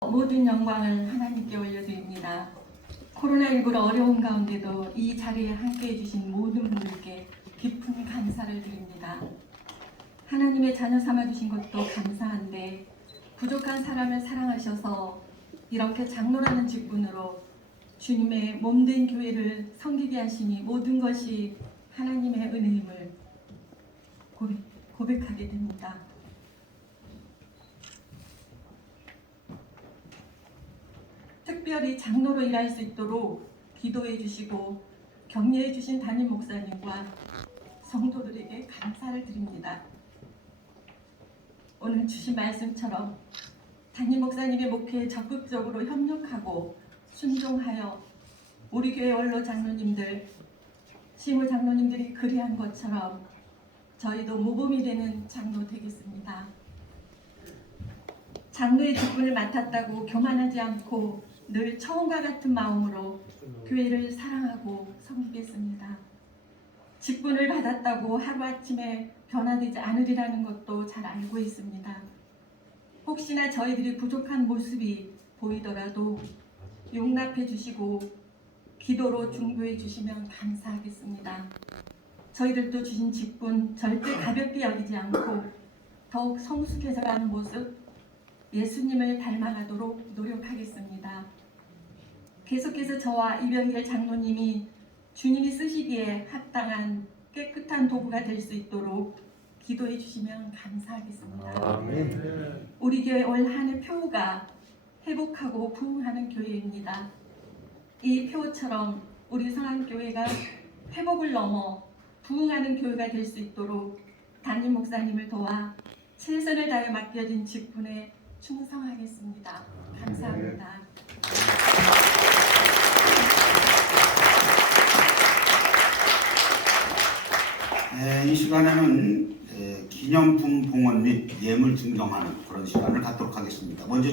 모든 영광을 하나님께 올려드립니다. 코로나19로 어려운 가운데도 이 자리에 함께 해주신 모든 분들께 깊은 감사를 드립니다. 하나님의 자녀 삼아주신 것도 감사한데 부족한 사람을 사랑하셔서 이렇게 장로라는 직분으로 주님의 몸된 교회를 섬기게 하시니 모든 것이 하나님의 은혜임을 고백, 고백하게 됩니다. 특별히 장로로 일할 수 있도록 기도해 주시고 격려해 주신 담임 목사님과 성도들에게 감사를 드립니다. 오늘 주신 말씀처럼 담임 목사님의 목회에 적극적으로 협력하고 순종하여 우리 교회 원로 장로님들, 시무 장로님들이 그리한 것처럼 저희도 모범이 되는 장로 되겠습니다. 장로의 직분을 맡았다고 교만하지 않고 늘 처음과 같은 마음으로 교회를 사랑하고 섬기겠습니다. 직분을 받았다고 하루아침에 변화되지 않으리라는 것도 잘 알고 있습니다. 혹시나 저희들이 부족한 모습이 보이더라도 용납해 주시고 기도로 중보해 주시면 감사하겠습니다. 저희들도 주신 직분 절대 가볍게 여기지 않고 더욱 성숙해져 가는 모습 예수님을 닮아가도록 노력하겠습니다. 계속해서 저와 이병길 장로님이 주님이 쓰시기에 합당한 깨끗한 도구가 될 수 있도록 기도해 주시면 감사하겠습니다. 아멘. 우리 교회 올 한해 표가 회복하고 부흥하는 교회입니다. 이 표처럼 우리 성안교회가 회복을 넘어 부흥하는 교회가 될 수 있도록 담임 목사님을 도와 최선을 다해 맡겨진 직분에 충성하겠습니다. 감사합니다. 에, 이 시간에는 에, 기념품 봉헌 및 예물 증정하는 그런 시간을 갖도록 하겠습니다. 먼저